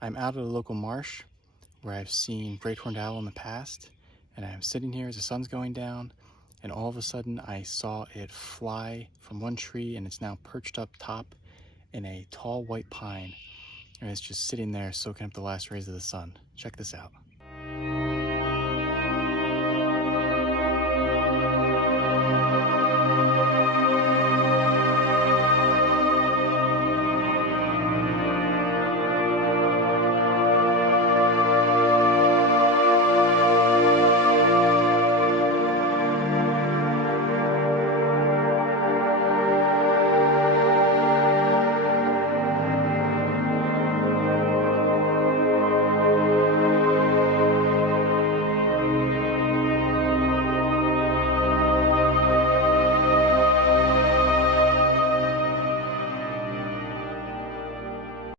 I'm out at a local marsh where I've seen great horned owl in the past, and I'm sitting here as the sun's going down, and all of a sudden I saw it fly from one tree, and it's now perched up top in a tall white pine, and it's just sitting there soaking up the last rays of the sun. Check this out.